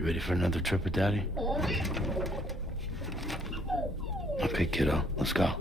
You ready for another trip with Daddy? Okay, kiddo, let's go.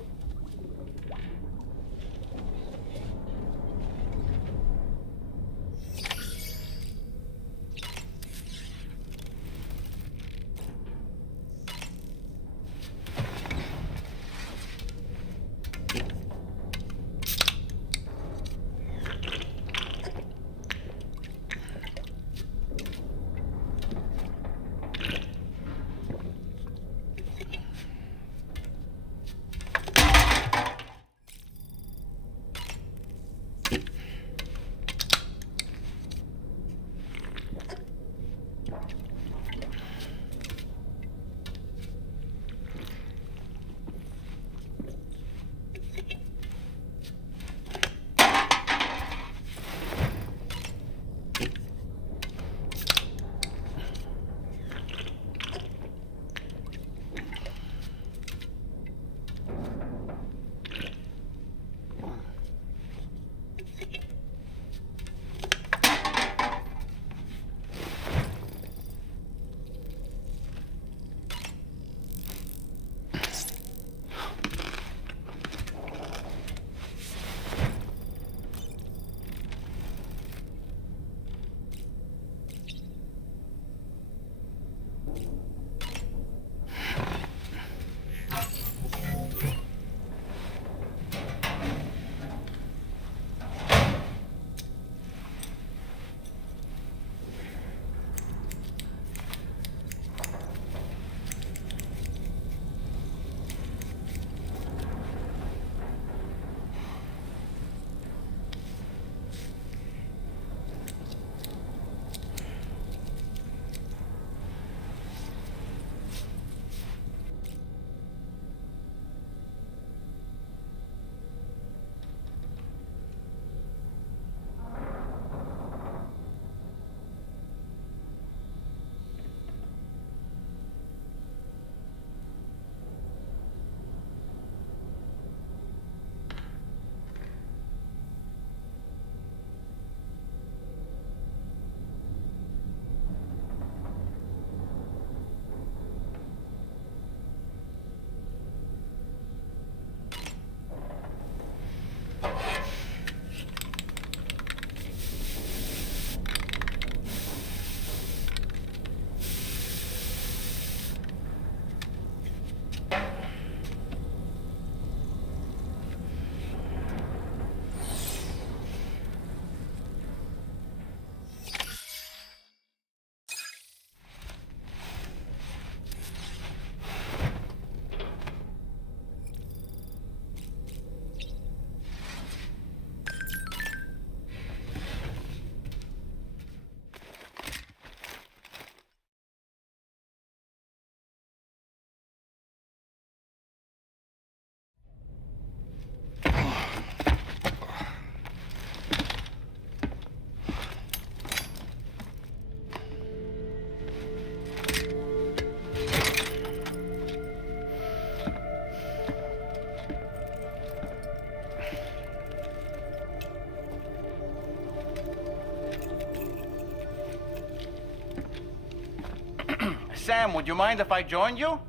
Sam, would you mind if I joined you?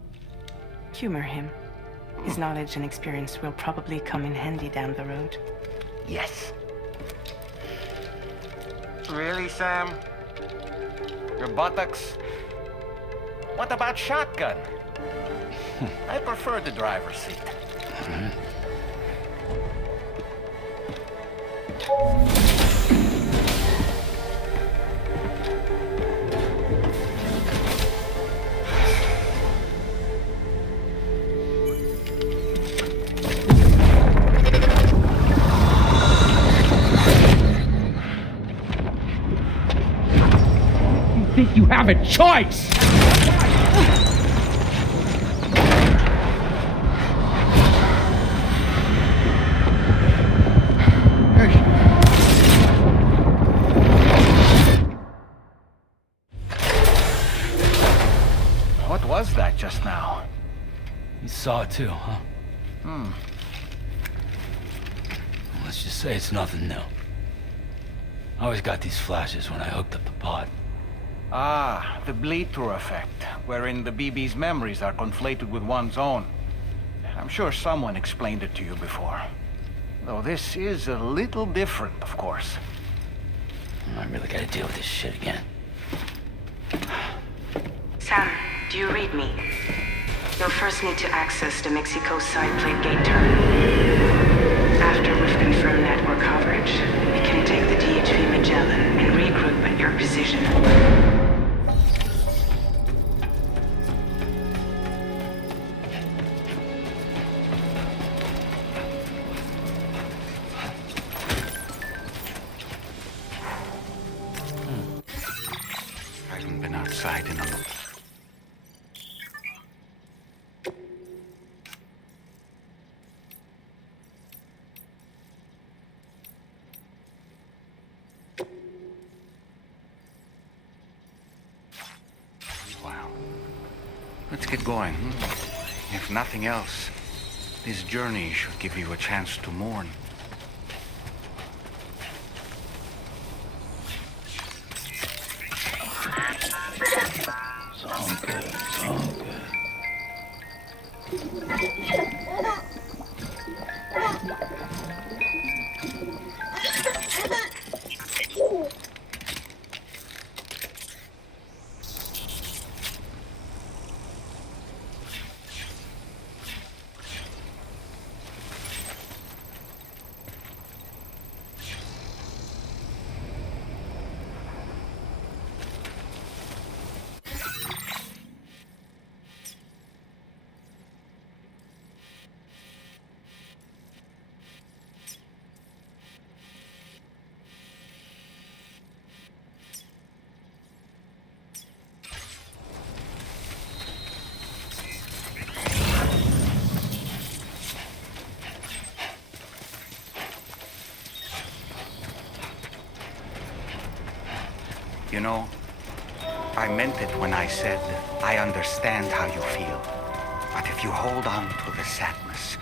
Humor him. His knowledge and experience will probably come in handy down the road. Yes. Really, Sam? Your buttocks? What about shotgun? I prefer the driver's seat. Think you have a choice! What was that just now? You saw it too, huh? Let's just say it's nothing new. I always got these flashes when I hooked up the pod. Ah, the bleed-through effect, wherein the BB's memories are conflated with one's own. I'm sure someone explained it to you before. Though this is a little different, of course. I really gotta deal with this shit again. Sam, do you read me? You'll first need to access the Mexico side plate gate terminal. After we've confirmed network coverage, we can take the DHV Magellan and regroup at your position. I haven't been outside in a long... Wow. Let's get going. If nothing else, this journey should give you a chance to mourn. It's all good. It's all good. You know, I meant it when I said I understand how you feel. But if you hold on to the sadness,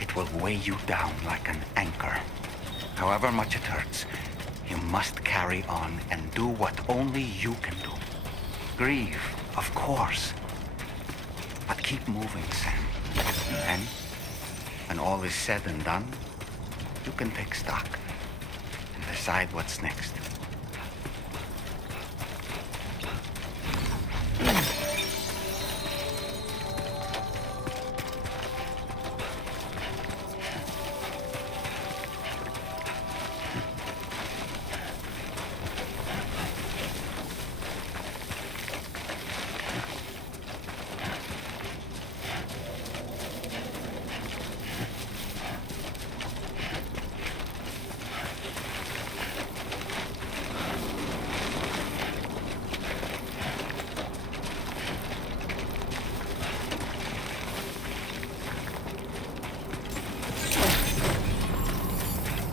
it will weigh you down like an anchor. However much it hurts, you must carry on and do what only you can do. Grieve, of course. But keep moving, Sam. And when all is said and done, you can take stock and decide what's next.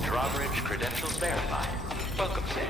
Drawbridge credentials verified. Welcome, Sam.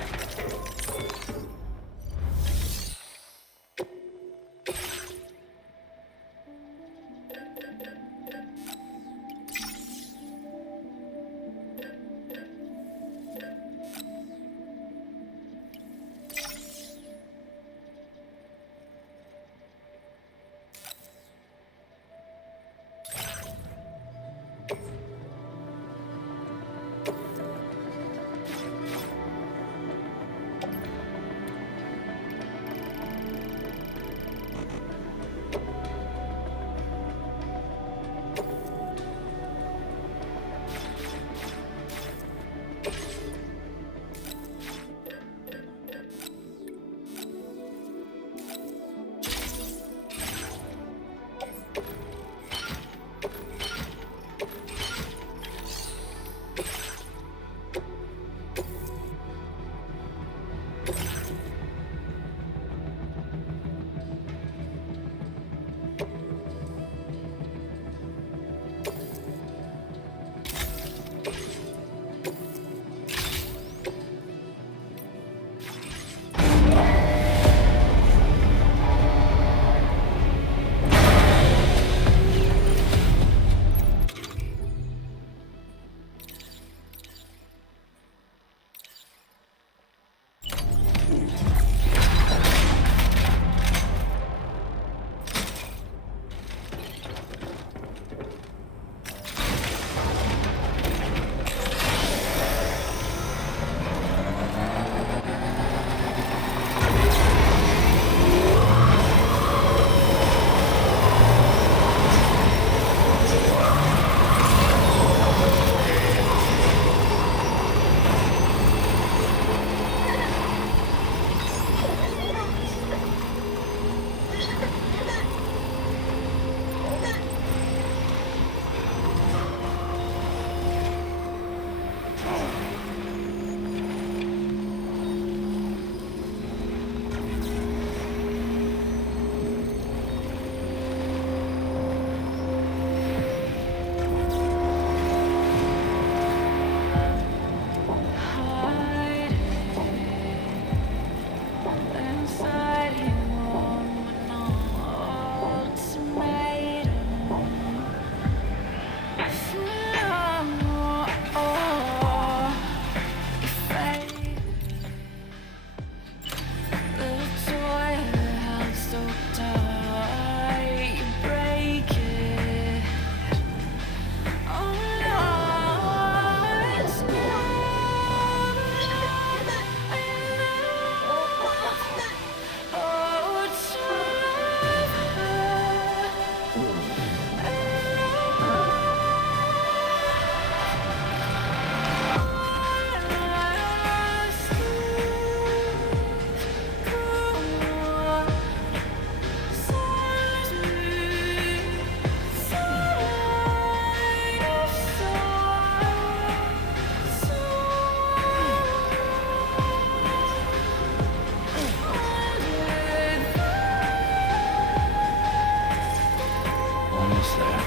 Almost there.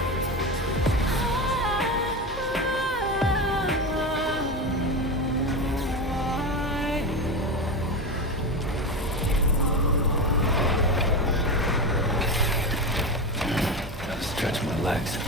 Gotta stretch my legs.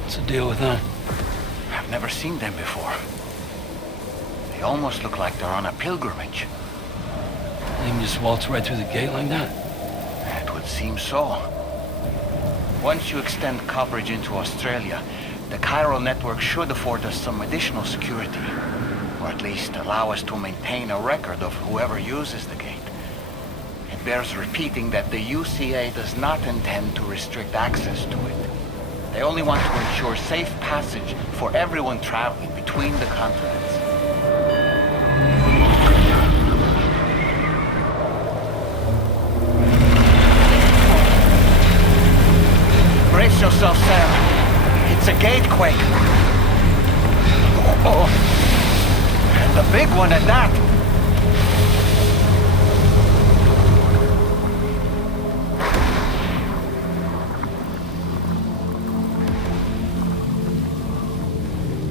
What's the deal with them? I've never seen them before. They almost look like they're on a pilgrimage. They can just waltz right through the gate like that? It would seem so. Once you extend coverage into Australia, the chiral network should afford us some additional security. Or at least allow us to maintain a record of whoever uses the gate. It bears repeating that the UCA does not intend to restrict access to it. They only want to ensure safe passage for everyone traveling between the continents. Brace yourself, Sam. It's a gatequake. Oh, and a big one at that.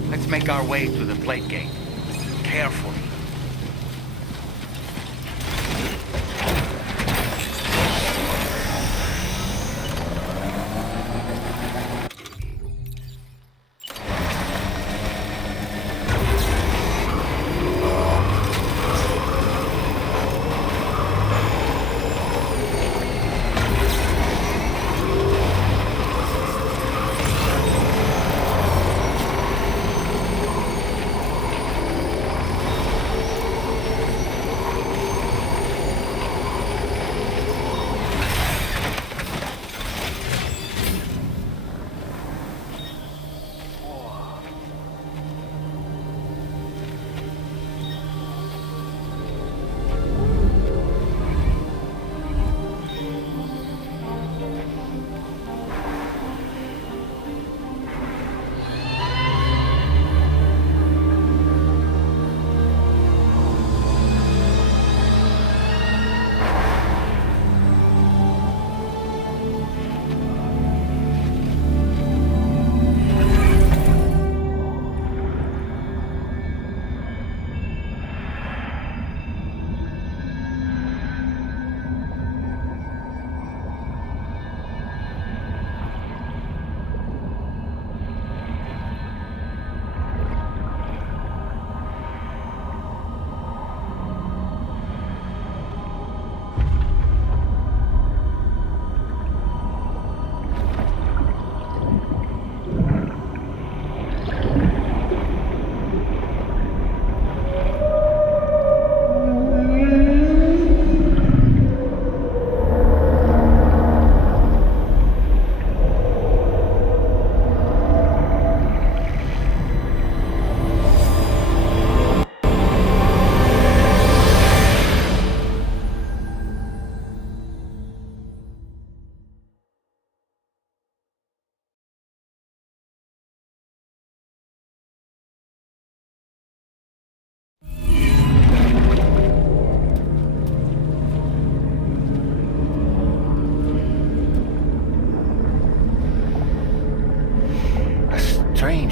Let's make our way to the plate gate. Carefully.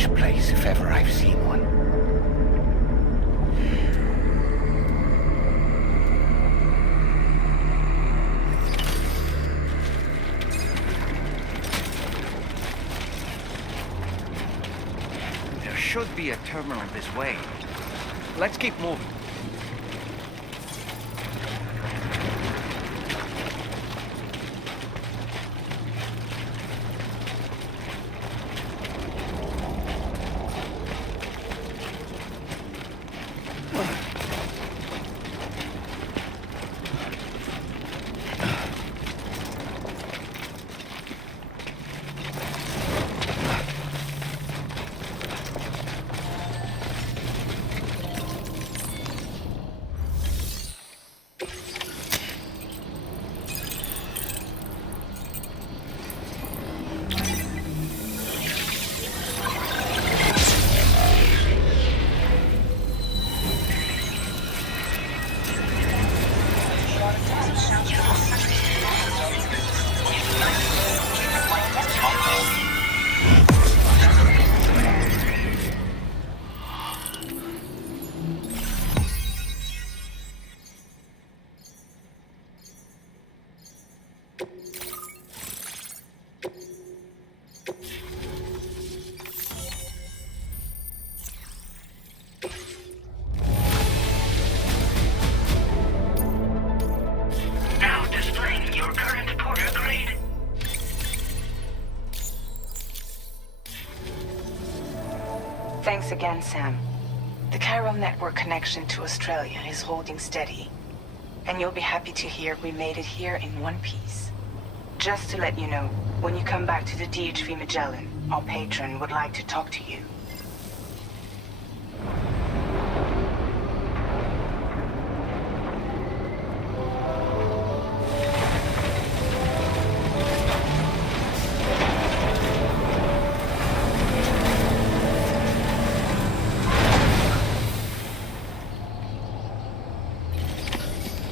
strange place if ever I've seen one. There should be a terminal this way. Let's keep moving. Thanks again, Sam. The chiral network connection to Australia is holding steady. And you'll be happy to hear we made it here in one piece. Just to let you know, when you come back to the DHV Magellan, our patron would like to talk to you.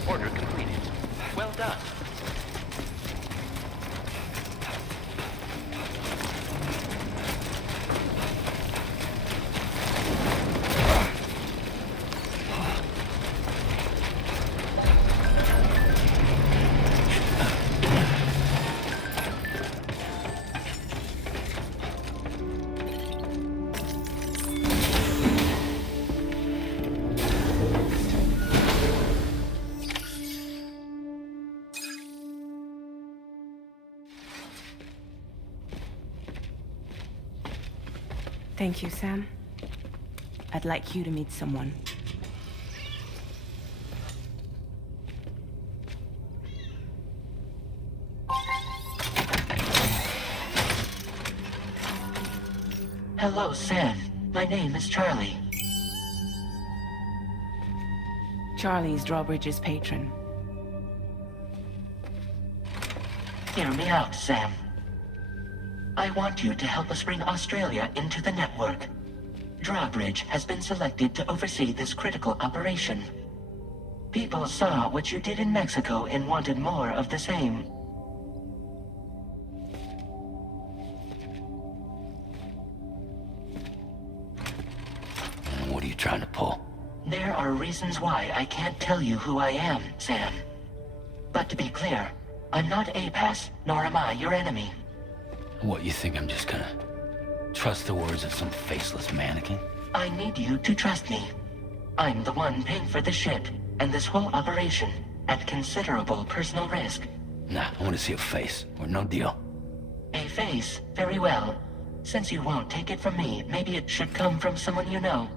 Order completed. Well done. Thank you, Sam. I'd like you to meet someone. Hello, Sam. My name is Charlie. Charlie's Drawbridge's patron. Hear me out, Sam. I want you to help us bring Australia into the network. Drawbridge has been selected to oversee this critical operation. People saw what you did in Mexico and wanted more of the same. What are you trying to pull? There are reasons why I can't tell you who I am, Sam. But to be clear, I'm not APAS, nor am I your enemy. What, you think I'm just gonna trust the words of some faceless mannequin? I need you to trust me. I'm the one paying for the ship, and this whole operation, at considerable personal risk. Nah, I want to see a face, or no deal. A face? Very well. Since you won't take it from me, maybe it should come from someone you know.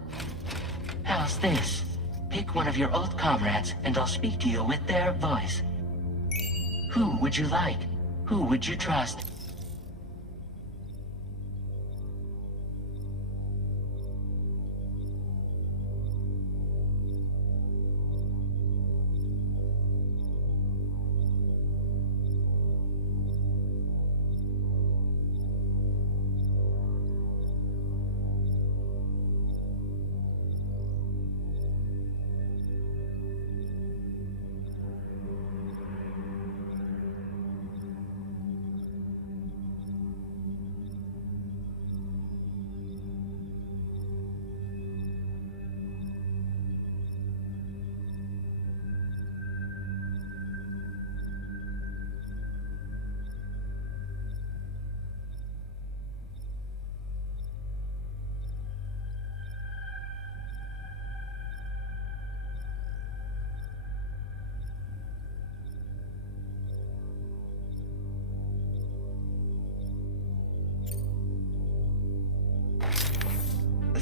How's this? Pick one of your old comrades, and I'll speak to you with their voice. Who would you like? Who would you trust?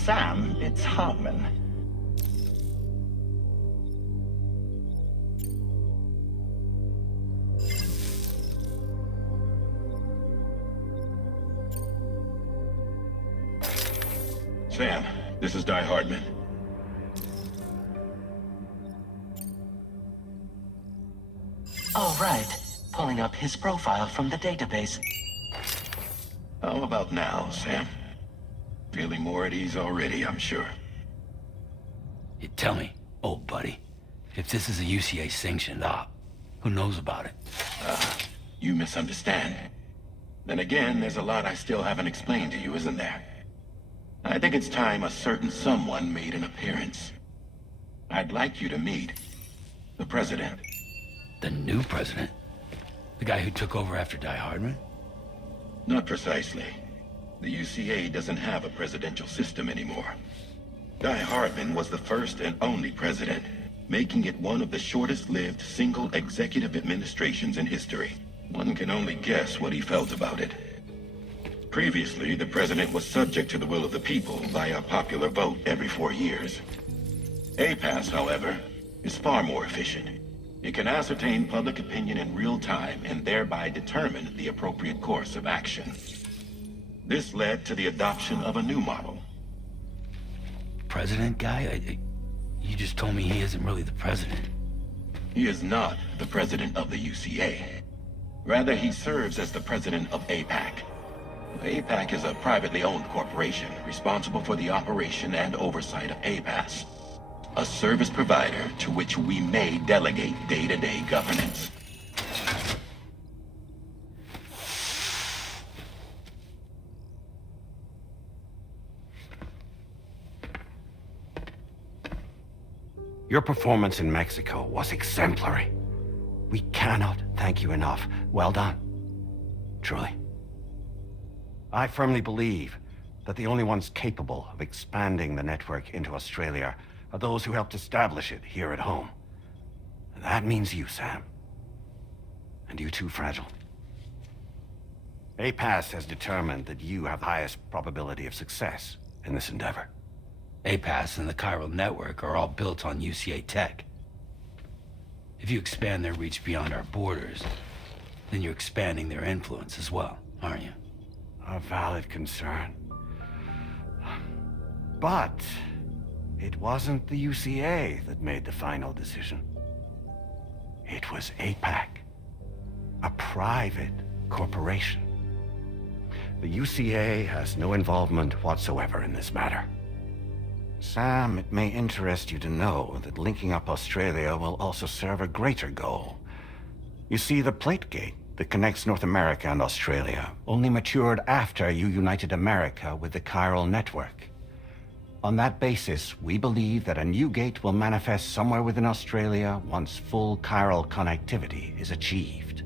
Sam, it's Hartman. Sam, this is Hartman. Oh, right. Pulling up his profile from the database. How about now, Sam? Feeling more at ease already, I'm sure. You tell me, old buddy, if this is a UCA sanctioned op, who knows about it? You misunderstand. Then again, there's a lot I still haven't explained to you, isn't there? I think it's time a certain someone made an appearance. I'd like you to meet the President. The new president? The guy who took over after Die Hardman? Not precisely. The UCA doesn't have a presidential system anymore. Die Hardman was the first and only president, making it one of the shortest-lived single executive administrations in history. One can only guess what he felt about it. Previously, the president was subject to the will of the people via popular vote every 4 years. APAS, however, is far more efficient. It can ascertain public opinion in real time and thereby determine the appropriate course of action. This led to the adoption of a new model. President guy? You just told me he isn't really the president. He is not the president of the UCA. Rather, he serves as the president of APAC. APAC is a privately owned corporation responsible for the operation and oversight of APAS, a service provider to which we may delegate day-to-day governance. Your performance in Mexico was exemplary. We cannot thank you enough. Well done. Truly. I firmly believe that the only ones capable of expanding the network into Australia are those who helped establish it here at home. And that means you, Sam. And you too, Fragile. APAS has determined that you have the highest probability of success in this endeavor. APAS and the chiral network are all built on UCA tech. If you expand their reach beyond our borders, then you're expanding their influence as well, aren't you? A valid concern. But it wasn't the UCA that made the final decision. It was APAC, a private corporation. The UCA has no involvement whatsoever in this matter. Sam, it may interest you to know that linking up Australia will also serve a greater goal. You see, the plate gate that connects North America and Australia only matured after you united America with the chiral network. On that basis, we believe that a new gate will manifest somewhere within Australia once full chiral connectivity is achieved.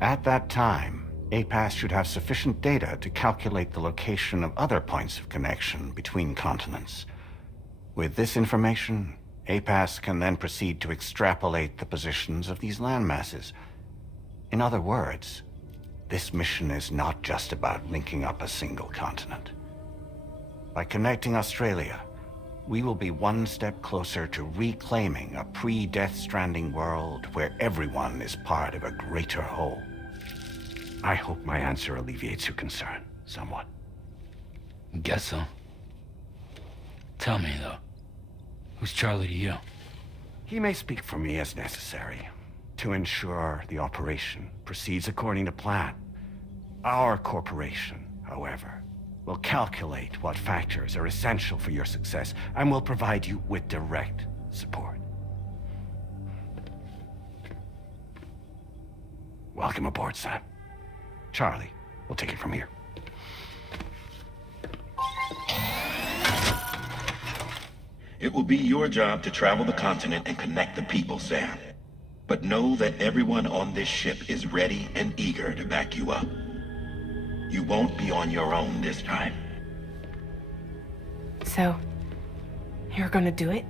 At that time, APAS should have sufficient data to calculate the location of other points of connection between continents. With this information, APAS can then proceed to extrapolate the positions of these landmasses. In other words, this mission is not just about linking up a single continent. By connecting Australia, we will be one step closer to reclaiming a pre-Death Stranding world where everyone is part of a greater whole. I hope my answer alleviates your concern somewhat. Guess so. Tell me, though, who's Charlie to you? He may speak for me as necessary to ensure the operation proceeds according to plan. Our corporation, however, will calculate what factors are essential for your success and will provide you with direct support. Welcome aboard, Sam. Charlie, we'll take it from here. It will be your job to travel the continent and connect the people, Sam. But know that everyone on this ship is ready and eager to back you up. You won't be on your own this time. So, you're gonna do it?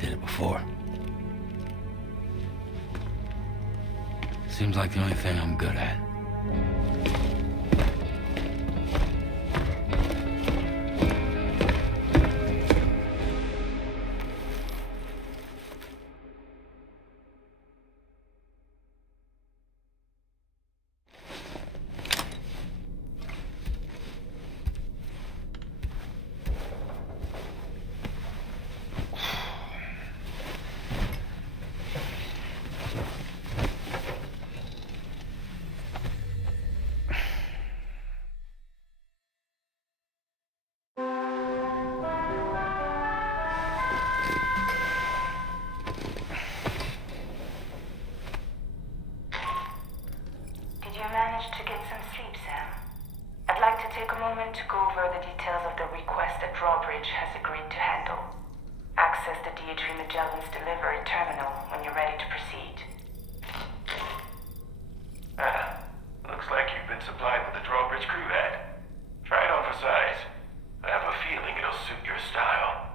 Did it before. Seems like the only thing I'm good at. Did you manage to get some sleep, Sam? I'd like to take a moment to go over the details of the request that Drawbridge has agreed to handle. Access the DHV Magellan's delivery terminal when you're ready to proceed. Looks like you've been supplied with the Drawbridge crew hat. Try it on for size. I have a feeling it'll suit your style.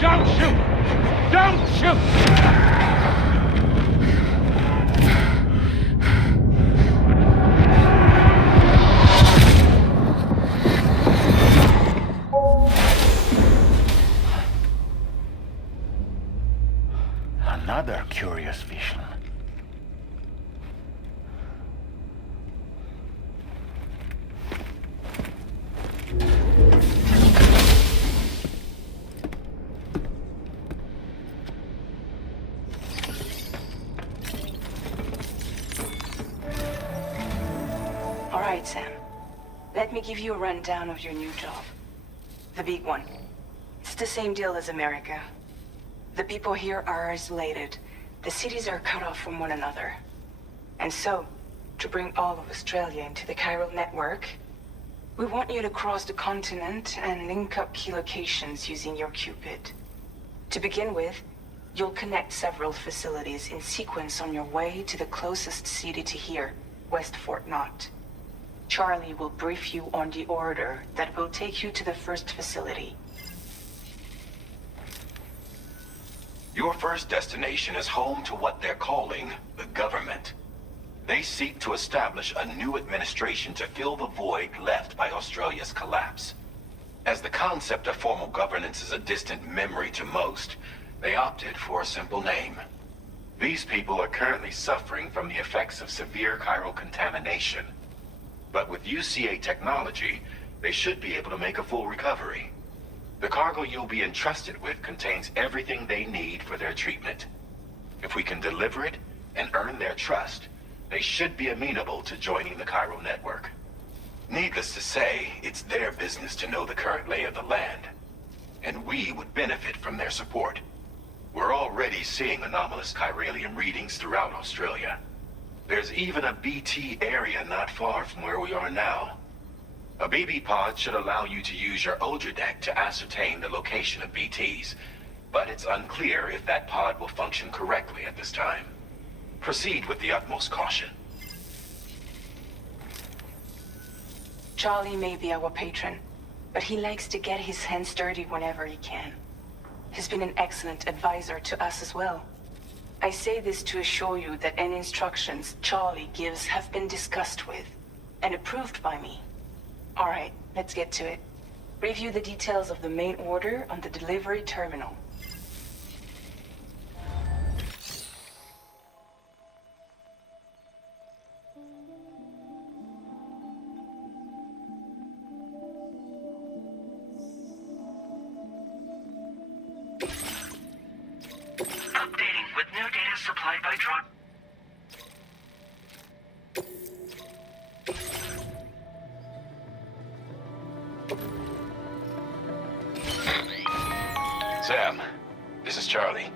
Don't shoot! Don't shoot! Another curious vision. All right, Sam. Let me give you a rundown of your new job. The big one. It's the same deal as America. The people here are isolated. The cities are cut off from one another. And so, to bring all of Australia into the chiral network, we want you to cross the continent and link up key locations using your Cupid. To begin with, you'll connect several facilities in sequence on your way to the closest city to here, West Fort Knott. Charlie will brief you on the order that will take you to the first facility. Your first destination is home to what they're calling the government. They seek to establish a new administration to fill the void left by Australia's collapse. As the concept of formal governance is a distant memory to most, they opted for a simple name. These people are currently suffering from the effects of severe chiral contamination. But with UCA technology, they should be able to make a full recovery. The cargo you'll be entrusted with contains everything they need for their treatment. If we can deliver it and earn their trust, They should be amenable to joining the chiral network. Needless to say, it's their business to know the current lay of the land, and we would benefit from their support. We're already seeing anomalous chiralium readings throughout Australia. There's even a BT area not far from where we are now. A BB pod should allow you to use your Ultra deck to ascertain the location of BTs, but it's unclear if that pod will function correctly at this time. Proceed with the utmost caution. Charlie may be our patron, but he likes to get his hands dirty whenever he can. He's been an excellent advisor to us as well. I say this to assure you that any instructions Charlie gives have been discussed with and approved by me. All right, let's get to it. Review the details of the main order on the delivery terminal. Updating with new data supplied by drone. Sam, this is Charlie.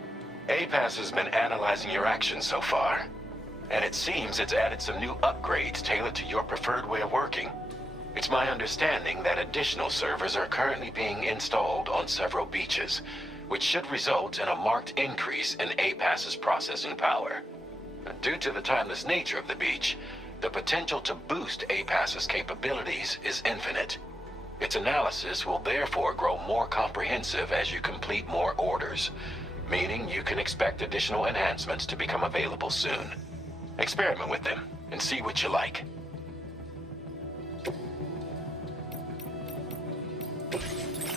APAS has been analyzing your actions so far, and it seems it's added some new upgrades tailored to your preferred way of working. It's my understanding that additional servers are currently being installed on several beaches, which should result in a marked increase in APAS's processing power. Due to the timeless nature of the beach, the potential to boost APAS's capabilities is infinite. Its analysis will therefore grow more comprehensive as you complete more orders, meaning you can expect additional enhancements to become available soon. Experiment with them and see what you like.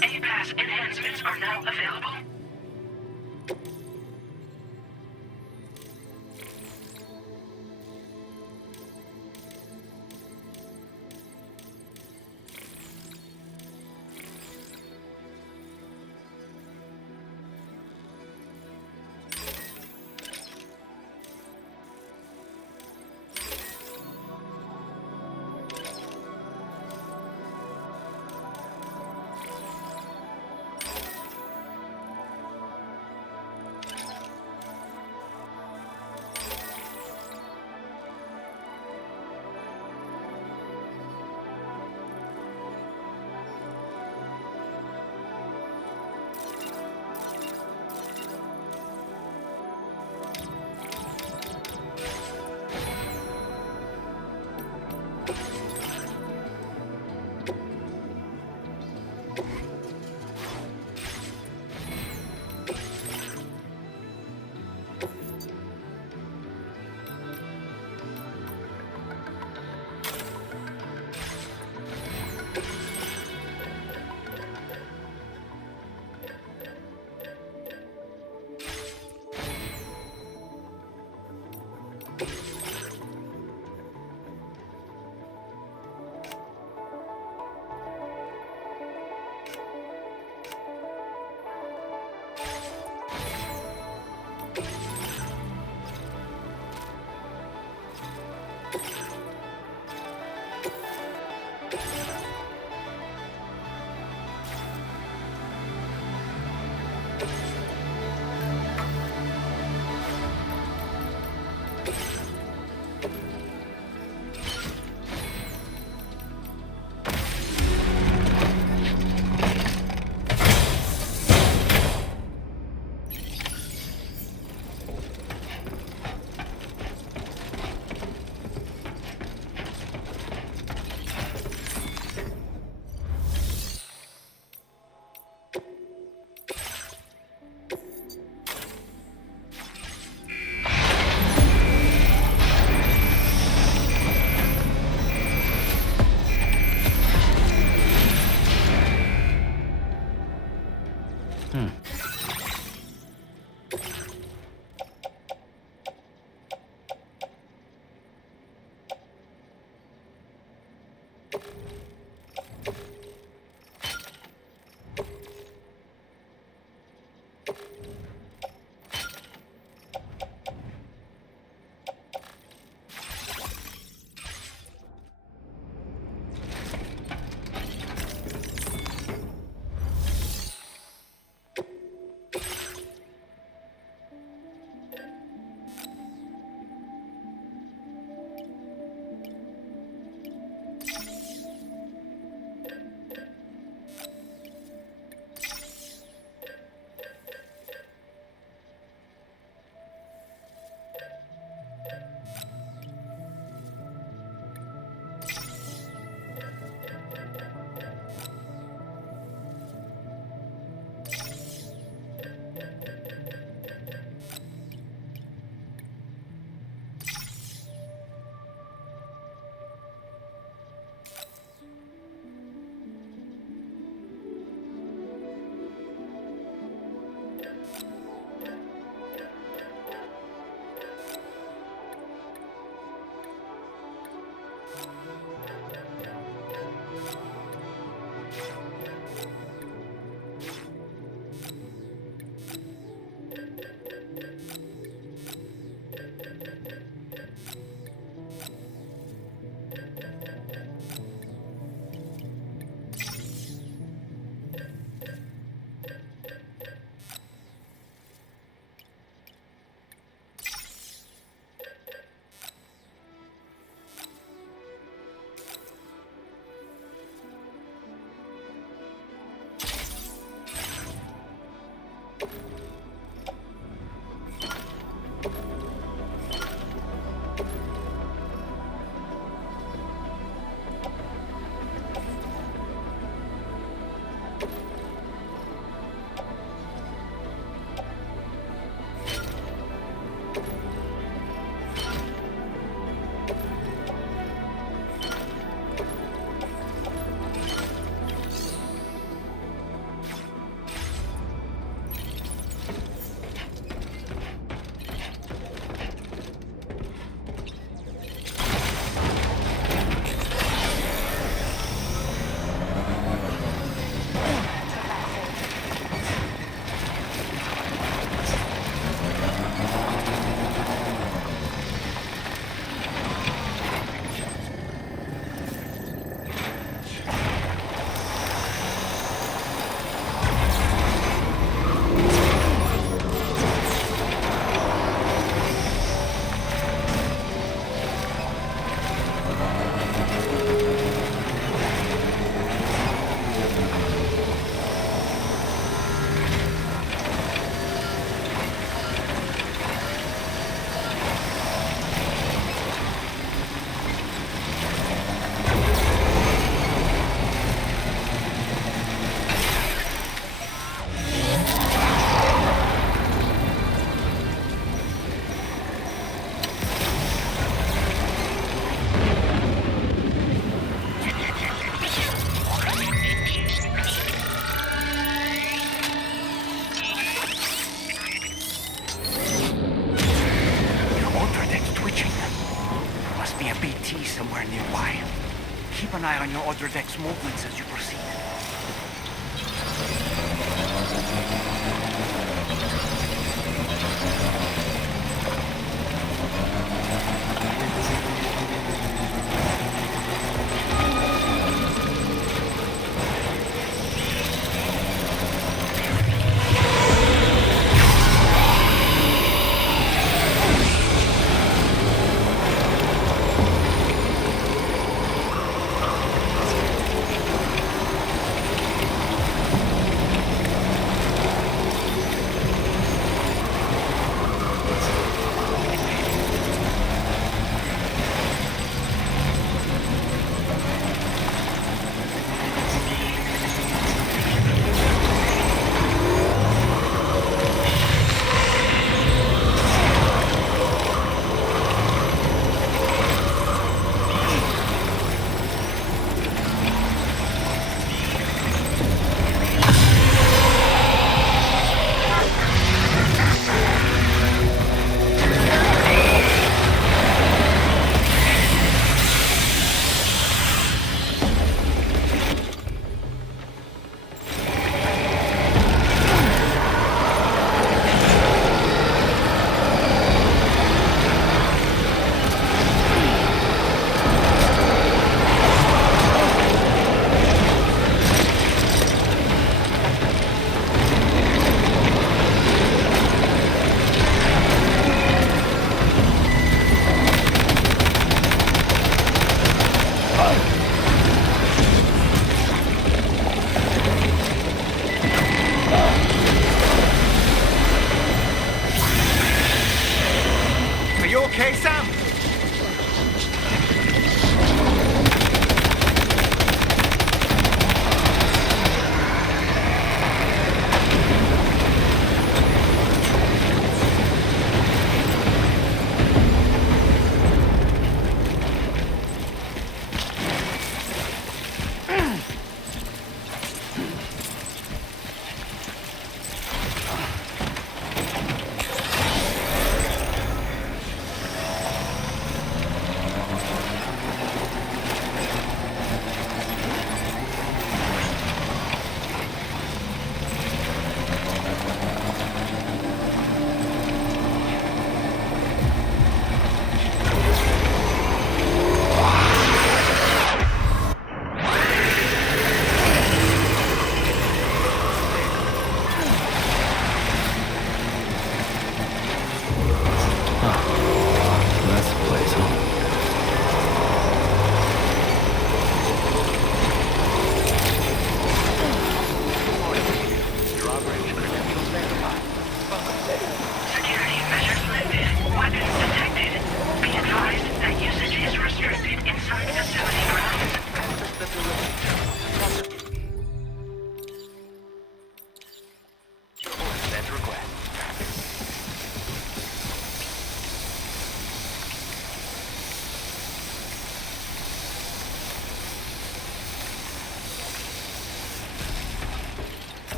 APAS enhancements are now available. a BT somewhere nearby. Keep an eye on your other deck's movements as you proceed. Okay, Sam?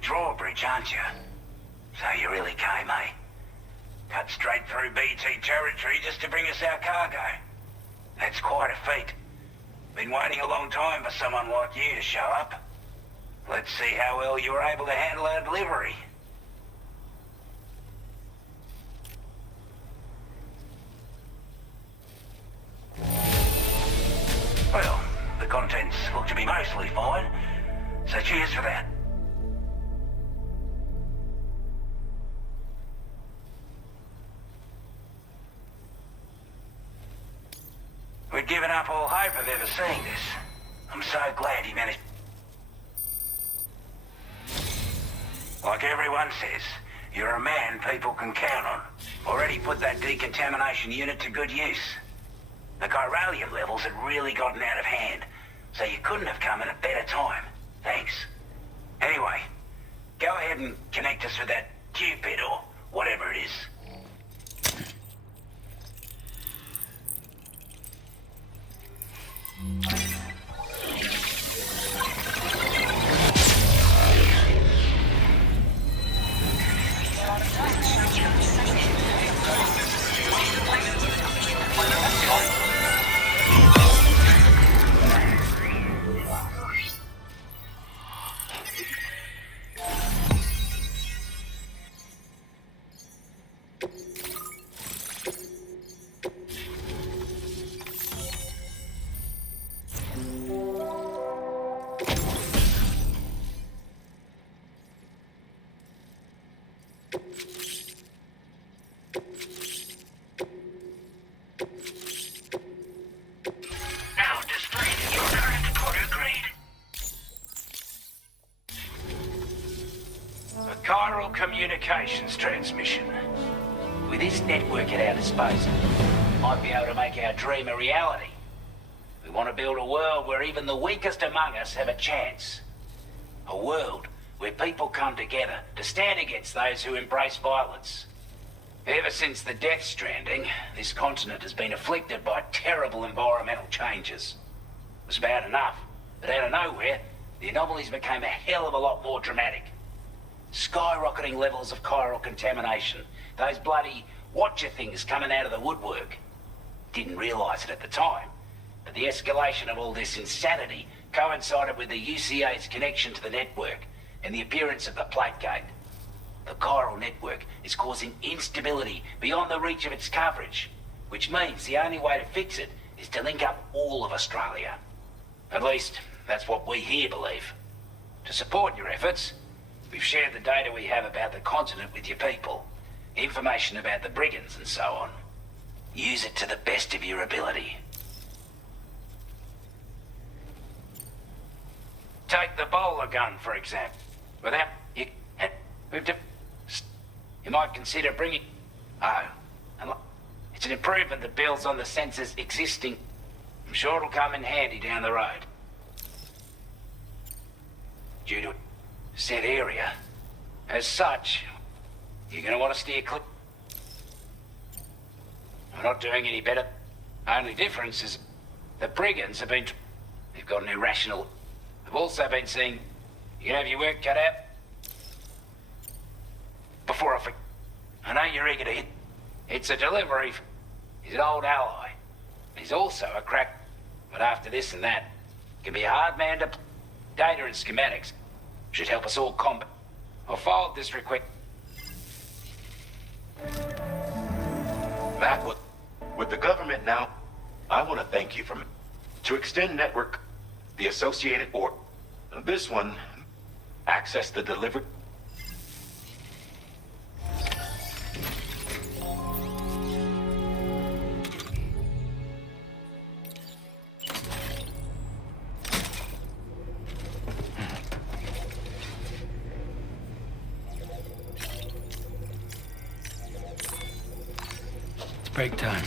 Drawbridge, aren't you? So you really came, eh? Cut straight through BT territory just to bring us our cargo. That's quite a feat. Been waiting a long time for someone like you to show up. Let's see how well you were able to handle our delivery. Well, the contents look to be mostly fine, so cheers for that. We'd given up all hope of ever seeing this. I'm so glad he managed. Like everyone says, you're a man people can count on. Already put that decontamination unit to good use. The chiralium levels had really gotten out of hand, so you couldn't have come at a better time. Thanks. Anyway, Go ahead and connect us with that Cupid or whatever it is. Now displaying your current order grade. A chiral communications transmission. With this network at our disposal, we might be able to make our dream a reality. We want to build a world where even the weakest among us have a chance. A world where people come together to stand against those who embrace violence. Ever since the Death Stranding, this continent has been afflicted by terrible environmental changes. It was bad enough, but out of nowhere, the anomalies became a hell of a lot more dramatic. Skyrocketing levels of chiral contamination, those bloody watcher things coming out of the woodwork. Didn't realize it at the time, but the escalation of all this insanity coincided with the UCA's connection to the network and the appearance of the plate gate. The chiral network is causing instability beyond the reach of its coverage, which means the only way to fix it is to link up all of Australia. At least, that's what we here believe. To support your efforts, we've shared the data we have about the continent with your people, information about the brigands and so on. Use it to the best of your ability. Take the bowler gun, for example. Without you might consider bringing... Oh, it's an improvement that builds on the sensors existing. I'm sure it'll come in handy down the road. Due to a set area. As such, you're going to want to steer clear. We're not doing any better. Only difference is the brigands have been... They've got an irrational... I've also been seeing... You can have your work cut out. Before I know you're eager to hit. It's a delivery. He's an old ally. He's also a crack. But after this and that, can be a hard man to... Data and schematics should help us all combat. I'll forward this request. That was... With the government now, I want to thank you for... To extend network, the associated order. This one, access the delivery... Break time.